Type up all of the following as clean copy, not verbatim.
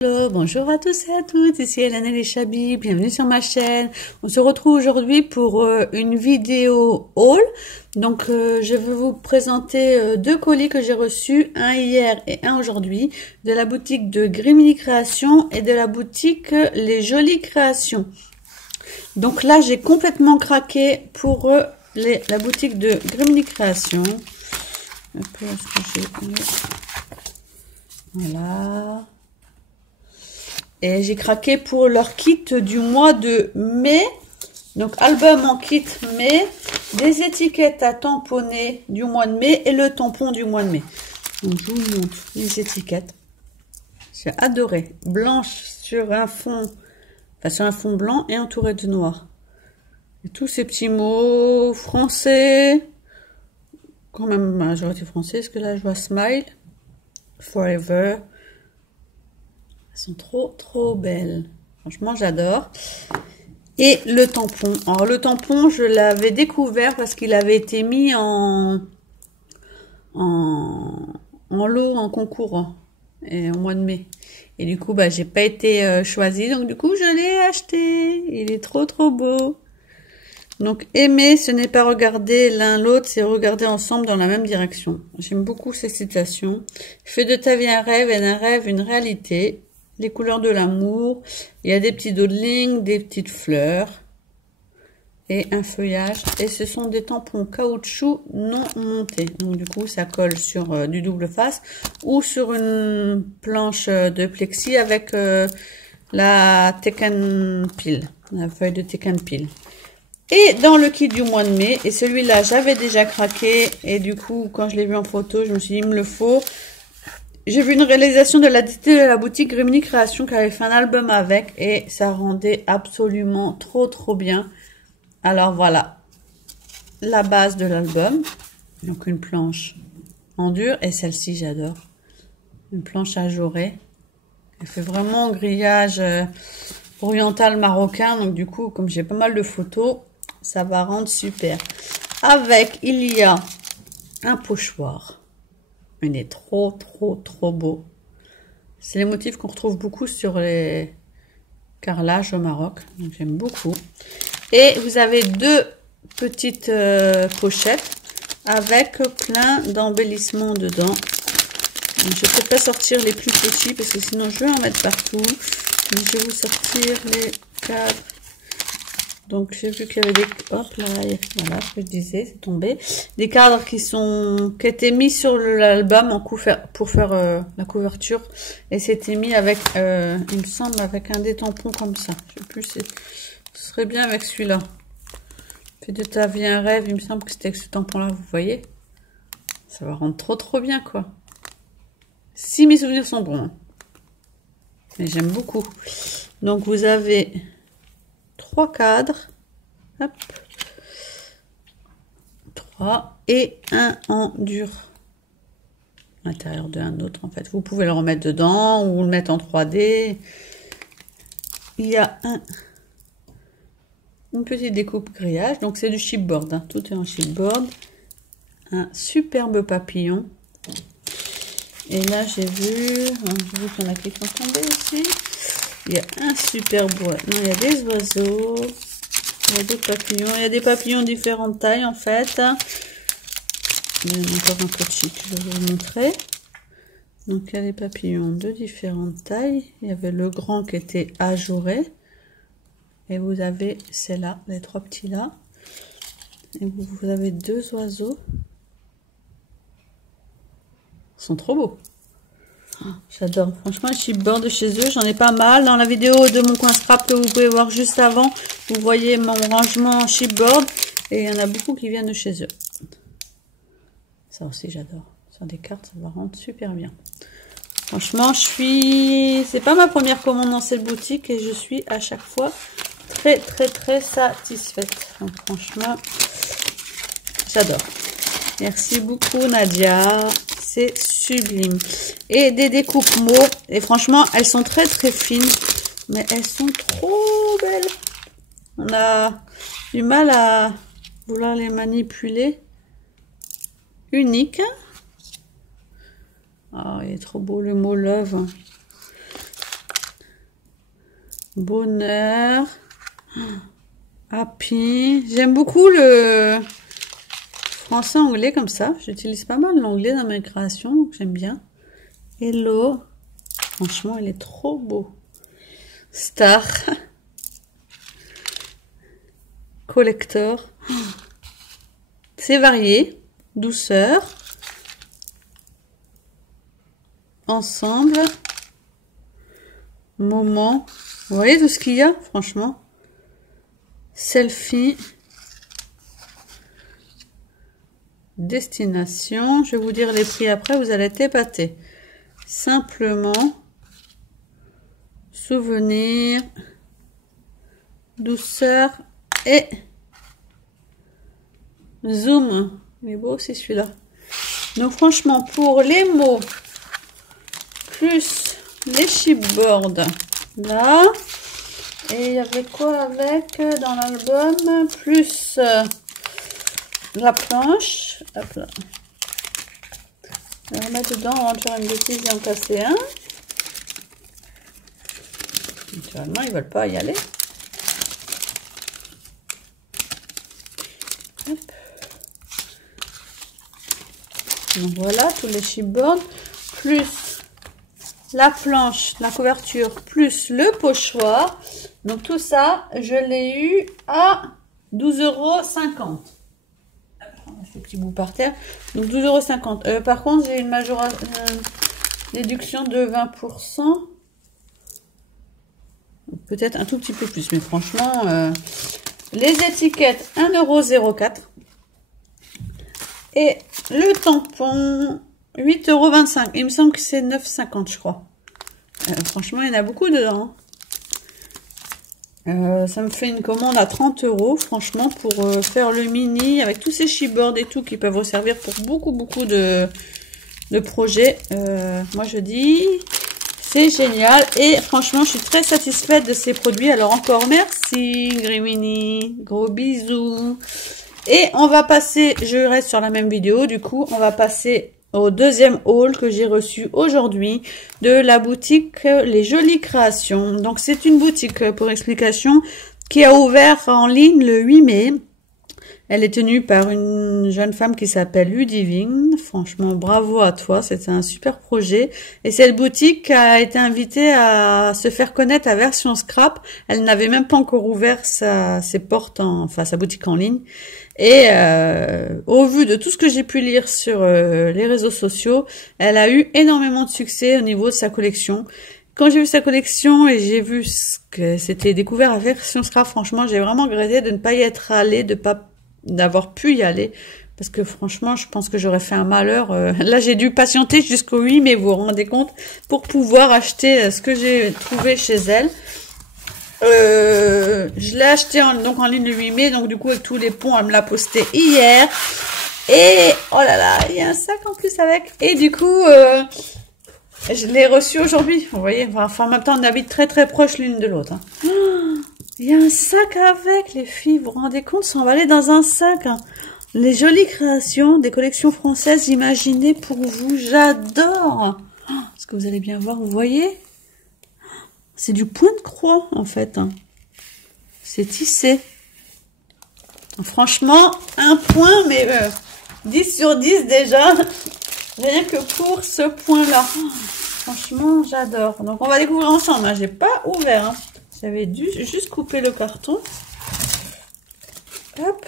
Hello, bonjour à tous et à toutes, ici Hélène et Chabi, bienvenue sur ma chaîne. On se retrouve aujourd'hui pour une vidéo haul. Donc je vais vous présenter deux colis que j'ai reçus, un hier et un aujourd'hui, de la boutique de Grimini Création et de la boutique Les Jolies Créations. Donc là j'ai complètement craqué pour la boutique de Grimini Création. Voilà. Et j'ai craqué pour leur kit du mois de mai. Donc, album en kit mai. Des étiquettes à tamponner du mois de mai et le tampon du mois de mai. Donc, je vous montre les étiquettes. J'ai adoré. Blanche sur un fond, enfin sur un fond blanc et entouré de noir. Et tous ces petits mots français. Quand même, majorité français. Parce que là, je vois Smile, Forever. Elles sont trop belles. Franchement, j'adore. Et le tampon. Alors, le tampon, je l'avais découvert parce qu'il avait été mis en lot, en concours, et au mois de mai. Et du coup, bah, j'ai pas été choisie. Donc, du coup, je l'ai acheté. Il est trop beau. Donc, aimer, ce n'est pas regarder l'un l'autre, c'est regarder ensemble dans la même direction. J'aime beaucoup ces citations. Fais de ta vie un rêve et d'un rêve une réalité. Les couleurs de l'amour, il y a des petits doodlings, des petites fleurs et un feuillage. Et ce sont des tampons caoutchouc non montés. Donc du coup, ça colle sur du double face ou sur une planche de plexi avec la Tekken Peel, la feuille de Tekken Peel. Et dans le kit du mois de mai, et celui-là, j'avais déjà craqué. Et du coup, quand je l'ai vu en photo, je me suis dit, il me le faut. J'ai vu une réalisation de la boutique Grimini Création qui avait fait un album avec et ça rendait absolument trop bien. Alors voilà, la base de l'album, donc une planche en dur et celle-ci j'adore, une planche ajourée. Elle fait vraiment grillage oriental marocain, donc du coup comme j'ai pas mal de photos, ça va rendre super. Avec il y a un pochoir. Il est trop beau. C'est les motifs qu'on retrouve beaucoup sur les carrelages au Maroc. Donc j'aime beaucoup. Et vous avez deux petites pochettes avec plein d'embellissements dedans. Donc, je préfère sortir les plus petits parce que sinon je vais en mettre partout. Donc, je vais vous sortir les cadres. Donc j'ai vu qu'il y avait des... Hop là, voilà ce que je disais, c'est tombé. Des cadres qui étaient mis sur l'album pour faire la couverture. Et c'était mis avec, il me semble, avec un des tampons comme ça. Je sais plus, ce serait bien avec celui-là. Fais de ta vie un rêve, il me semble que c'était avec ce tampon-là, vous voyez. Ça va rendre trop bien, quoi. Si mes souvenirs sont bons. Hein. Mais j'aime beaucoup. Donc vous avez... 3 cadres, hop, 3 et un en dur à l'intérieur d'un autre en fait. Vous pouvez le remettre dedans ou le mettre en 3D. Il y a une petite découpe grillage, donc c'est du chipboard, hein. Tout est en chipboard. Un superbe papillon. Et là j'ai vu qu'il y en a qui sont tombés aussi. Il y a un super bois. Non, il y a des oiseaux. Il y a des papillons. Il y a des papillons de différentes tailles, en fait. Il y en a encore un peu chic, je vais vous montrer. Donc, il y a des papillons de différentes tailles. Il y avait le grand qui était ajouré. Et vous avez celle-là, les 3 petits là. Et vous avez 2 oiseaux. Ils sont trop beaux. J'adore, franchement, un chipboard de chez eux, j'en ai pas mal. Dans la vidéo de mon coin scrap que vous pouvez voir juste avant, vous voyez mon rangement chipboard. Et il y en a beaucoup qui viennent de chez eux. Ça aussi, j'adore. Sur des cartes, ça va rendre super bien. Franchement, c'est pas ma première commande dans cette boutique et je suis à chaque fois très satisfaite. Donc, franchement, j'adore. Merci beaucoup, Nadia. C'est sublime. Et des découpes mots. Et franchement, elles sont très fines. Mais elles sont trop belles. On a du mal à vouloir les manipuler. Unique. Oh, il est trop beau le mot love. bonheur, happy. J'aime beaucoup le français-anglais comme ça. J'utilise pas mal l'anglais dans mes créations, donc j'aime bien. Hello. Franchement, il est trop beau. Star. Collector. C'est varié. Douceur. Ensemble. Moment. Vous voyez tout ce qu'il y a, franchement. Selfie. Destination. Je vais vous dire les prix après, vous allez être épatés. Simplement. Souvenir. Douceur. Et zoom. Il est beau aussi celui-là. Donc franchement, pour les mots, plus les chipboards, là. Et il y avait quoi avec dans l'album? Plus la planche. Hop là. On va remettre dedans, on va faire une bêtise et en casser un. Naturellement, ils veulent pas y aller. Hop. Donc voilà, tous les chipboards, plus la planche, la couverture, plus le pochoir. Donc tout ça, je l'ai eu à 12,50 €. Le petit bout par terre. Donc 12,50 €. Par contre, j'ai une déduction de 20%. Peut-être un tout petit peu plus, mais franchement, les étiquettes 1,04 €. Et le tampon 8,25 €. Il me semble que c'est 9,50 €, je crois. Franchement, il y en a beaucoup dedans. Ça me fait une commande à 30 €, franchement, pour faire le mini avec tous ces chipboards et tout qui peuvent servir pour beaucoup de projets. Moi, je dis, c'est génial. Et franchement, je suis très satisfaite de ces produits. Alors encore merci, Grimini. Gros bisous. Et on va passer, je reste sur la même vidéo, du coup, on va passer au deuxième haul que j'ai reçu aujourd'hui de la boutique Les Jolies Créations. Donc, c'est une boutique, pour explication, qui a ouvert en ligne le 8 mai. Elle est tenue par une jeune femme qui s'appelle Ludivine. Franchement, bravo à toi, c'était un super projet. Et cette boutique a été invitée à se faire connaître à Version Scrap. Elle n'avait même pas encore ouvert ses portes, sa boutique en ligne. Et au vu de tout ce que j'ai pu lire sur les réseaux sociaux, elle a eu énormément de succès au niveau de sa collection. Quand j'ai vu sa collection et j'ai vu ce que c'était découvert à Version Scrap, franchement, j'ai vraiment regretté de ne pas y être allée, d'avoir pu y aller. Parce que franchement, je pense que j'aurais fait un malheur. Là, j'ai dû patienter jusqu'au 8 mai, vous vous rendez compte, pour pouvoir acheter ce que j'ai trouvé chez elle. Je l'ai acheté en ligne le 8 mai, donc du coup avec tous les ponts, elle me l'a posté hier. Et oh là là, il y a un sac en plus avec. Et du coup, je l'ai reçu aujourd'hui. Vous voyez, enfin en même temps, on habite très proche l'une de l'autre. Hein. Oh, il y a un sac avec, les filles. Vous vous rendez compte, s'emballer dans un sac. Hein. Les Jolies Créations, des collections françaises imaginées pour vous. J'adore. Oh, est-ce que vous allez bien voir, vous voyez? C'est du point de croix, en fait. Hein. C'est tissé. Franchement, un point, mais 10 sur 10 déjà. Rien que pour ce point-là. Oh, franchement, j'adore. Donc, on va découvrir ensemble. Hein. J'ai pas ouvert. Hein. J'avais dû juste couper le carton. Hop.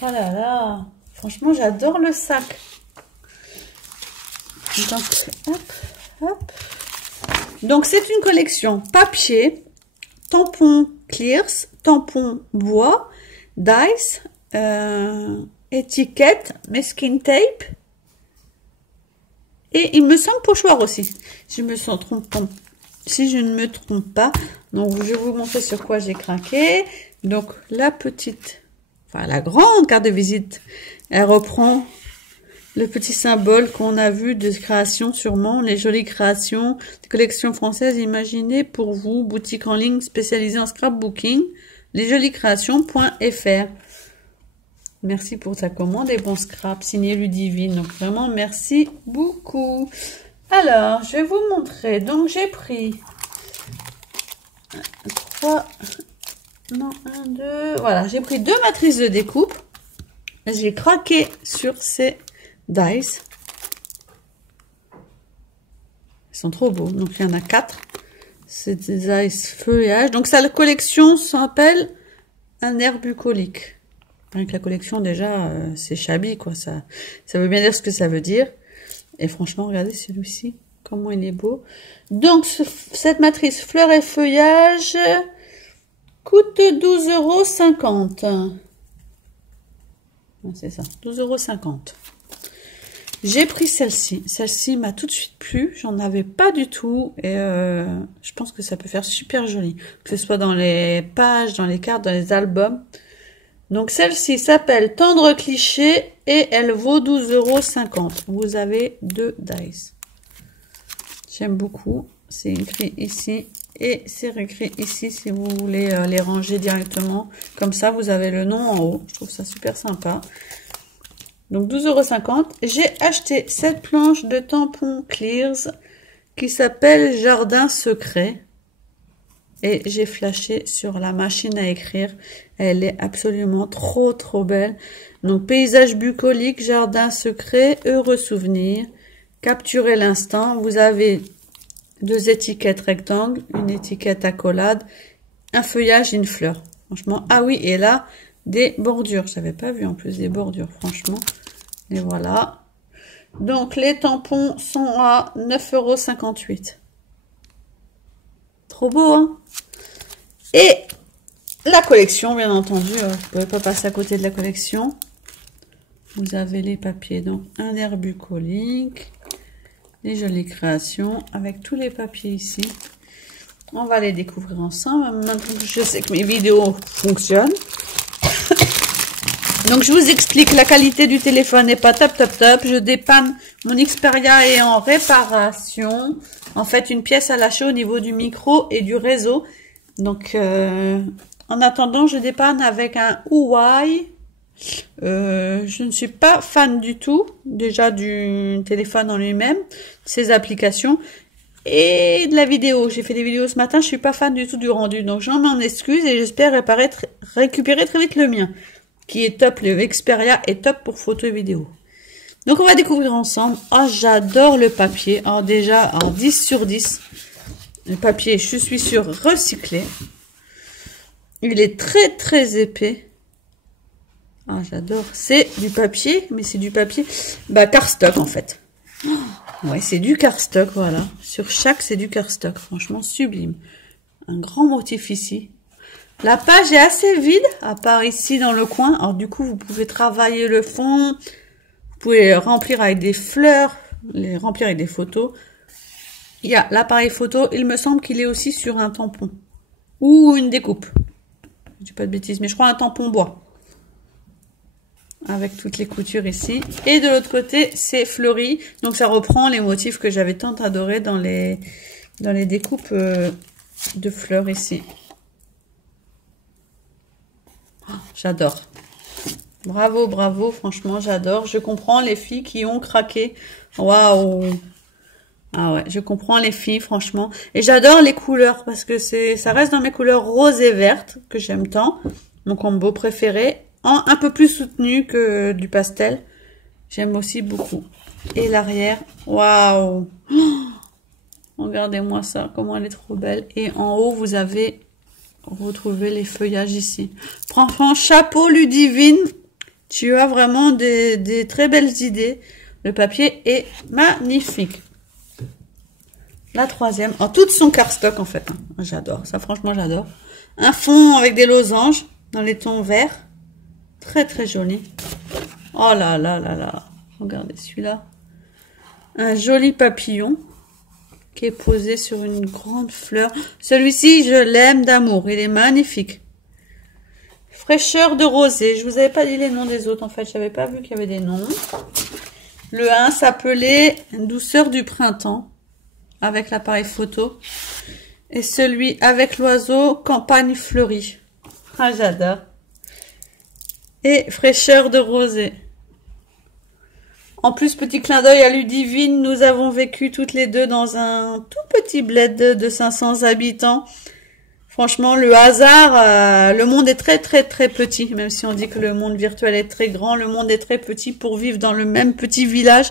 Oh là là. Franchement, j'adore le sac. Donc, hop. Donc, c'est une collection papier, tampon clears, tampon bois, dice, étiquette, masking tape. Et il me semble pochoir aussi. Si je ne me trompe pas. Donc, je vais vous montrer sur quoi j'ai craqué. Donc, la grande carte de visite, elle reprend le petit symbole qu'on a vu de création sûrement, les Jolies Créations, des collections françaises imaginées pour vous, boutique en ligne spécialisée en scrapbooking, lesjoliescréations.fr. Merci pour ta commande et bon scrap, signé Ludivine. Donc vraiment, merci beaucoup. Alors, je vais vous montrer. Donc, j'ai pris 3, non, 1, 2, voilà, j'ai pris 2 matrices de découpe. J'ai craqué sur ces dice. Ils sont trop beaux. Donc, il y en a 4. C'est des dice feuillage. Donc, ça, la collection s'appelle un air bucolique. Avec la collection, déjà, c'est shabby, quoi. Ça veut bien dire ce que ça veut dire. Et franchement, regardez celui-ci. Comment il est beau. Donc, cette matrice fleurs et feuillage coûte 12,50 €. C'est ça, 12,50 €. J'ai pris celle-ci. Celle-ci m'a tout de suite plu. J'en avais pas du tout. Et je pense que ça peut faire super joli. Que ce soit dans les pages, dans les cartes, dans les albums. Donc celle-ci s'appelle Tendre Cliché et elle vaut 12,50 €. Vous avez 2 dice. J'aime beaucoup. C'est écrit ici et c'est écrit ici si vous voulez les ranger directement. Comme ça, vous avez le nom en haut. Je trouve ça super sympa. Donc 12,50 €. J'ai acheté cette planche de tampons Clears qui s'appelle Jardin Secret. Et j'ai flashé sur la machine à écrire. Elle est absolument trop belle. Donc paysage bucolique, jardin secret, heureux souvenir. Capturez l'instant. Vous avez 2 étiquettes rectangles, une étiquette accolade, un feuillage, une fleur. Franchement, ah oui, et là, des bordures. Je n'avais pas vu en plus des bordures, franchement. Et voilà. Donc les tampons sont à 9,58 €. Trop beau, hein? Et la collection, bien entendu, vous ne pouvez pas passer à côté de la collection. Vous avez les papiers, donc un air bucolique, les jolies créations, avec tous les papiers ici. On va les découvrir ensemble. Maintenant que je sais que mes vidéos fonctionnent. Donc je vous explique, la qualité du téléphone n'est pas top. Je dépanne, mon Xperia est en réparation. En fait, une pièce à lâcher au niveau du micro et du réseau. Donc, en attendant, je dépanne avec un Huawei. Je ne suis pas fan du tout, déjà du téléphone en lui-même, ses applications et de la vidéo. J'ai fait des vidéos ce matin, je suis pas fan du tout du rendu. Donc, j'en m'en excuse et j'espère récupérer très vite le mien, qui est top. Le Xperia est top pour photo et vidéo. Donc, on va découvrir ensemble. Oh, j'adore le papier. Alors, déjà, en 10 sur 10. Le papier, je suis sûre, recyclé. Il est très épais. Ah, j'adore. C'est du papier, mais c'est du papier, cardstock, en fait. Ouais, c'est du cardstock, voilà. Sur chaque, c'est du cardstock. Franchement, sublime. Un grand motif ici. La page est assez vide, à part ici dans le coin. Alors, du coup, vous pouvez travailler le fond. Vous pouvez remplir avec des fleurs, les remplir avec des photos. Il y a l'appareil photo. Il me semble qu'il est aussi sur un tampon. Ou une découpe. Je dis pas de bêtises, mais je crois un tampon bois. Avec toutes les coutures ici. Et de l'autre côté, c'est fleuri. Donc ça reprend les motifs que j'avais tant adorés dans les découpes de fleurs ici. Oh, j'adore. Bravo, bravo. Franchement, j'adore. Je comprends les filles qui ont craqué. Waouh! Ah ouais, je comprends les filles, franchement. Et j'adore les couleurs parce que ça reste dans mes couleurs rose et verte que j'aime tant. Mon combo préféré. Un peu plus soutenu que du pastel. J'aime aussi beaucoup. Et l'arrière, waouh! Regardez-moi ça, comment elle est trop belle. Et en haut, vous avez retrouvé les feuillages ici. Franchement, chapeau Ludivine. Tu as vraiment des très belles idées. Le papier est magnifique. La troisième, en toutes son cardstock en fait. J'adore, ça franchement j'adore. Un fond avec des losanges dans les tons verts. Très joli. Oh là là là là. Regardez celui-là. Un joli papillon qui est posé sur une grande fleur. Celui-ci, je l'aime d'amour. Il est magnifique. Fraîcheur de rosée. Je vous avais pas dit les noms des autres en fait. Je n'avais pas vu qu'il y avait des noms. Le 1 s'appelait Douceur du printemps avec l'appareil photo. Et celui avec l'oiseau Campagne fleurie. Ah, j'adore. Et fraîcheur de rosée. En plus, petit clin d'œil à Ludivine, nous avons vécu toutes les deux dans un tout petit bled de 500 habitants. Franchement, le hasard, le monde est très très très petit, même si on dit que le monde virtuel est très grand, le monde est très petit pour vivre dans le même petit village.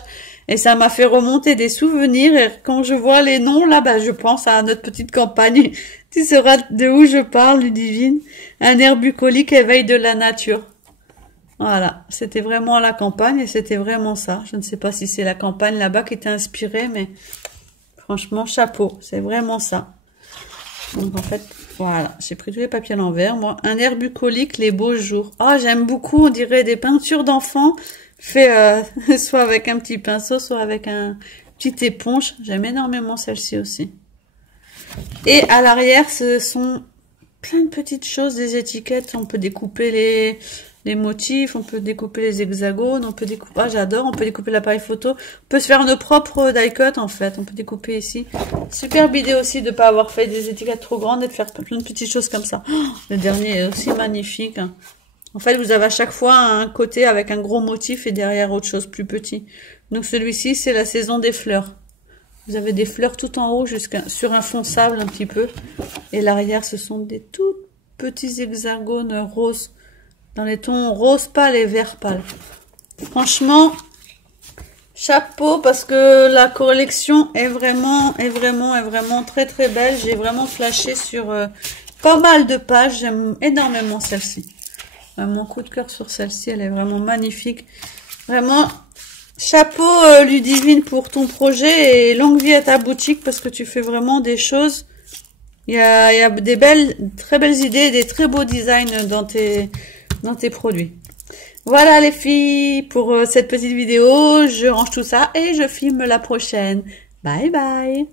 Et ça m'a fait remonter des souvenirs. Et quand je vois les noms, là, bah, je pense à notre petite campagne. Tu sauras de où je parle, Ludivine. Un air bucolique, éveil de la nature. Voilà, c'était vraiment la campagne et c'était vraiment ça. Je ne sais pas si c'est la campagne là-bas qui était inspirée, mais franchement, chapeau, c'est vraiment ça. Donc en fait, voilà, j'ai pris tous les papiers à l'envers. Moi, un air bucolique, les beaux jours. Ah, j'aime beaucoup, on dirait des peintures d'enfants, fait soit avec un petit pinceau, soit avec un petite éponge. J'aime énormément celle-ci aussi. Et à l'arrière, ce sont plein de petites choses, des étiquettes. On peut découper les motifs, on peut découper les hexagones, on peut découper, ah j'adore, on peut découper l'appareil photo, on peut se faire nos propres die cut en fait, on peut découper ici. Superbe idée aussi de pas avoir fait des étiquettes trop grandes et de faire plein de petites choses comme ça. Oh, le dernier est aussi magnifique. En fait, vous avez à chaque fois un côté avec un gros motif et derrière autre chose plus petit. Donc celui-ci, c'est la saison des fleurs. Vous avez des fleurs tout en haut sur un fond sable un petit peu. Et l'arrière, ce sont des tout petits hexagones roses. Dans les tons rose pâle et vert pâle. Franchement, chapeau parce que la collection est vraiment très très belle. J'ai vraiment flashé sur pas mal de pages. J'aime énormément celle-ci. Mon coup de cœur sur celle-ci, elle est vraiment magnifique. Vraiment, chapeau Ludivine pour ton projet et longue vie à ta boutique parce que tu fais vraiment des choses. Il y a des très belles idées, des très beaux designs dans tes produits. Voilà les filles pour cette petite vidéo. Je range tout ça et je filme la prochaine. Bye bye.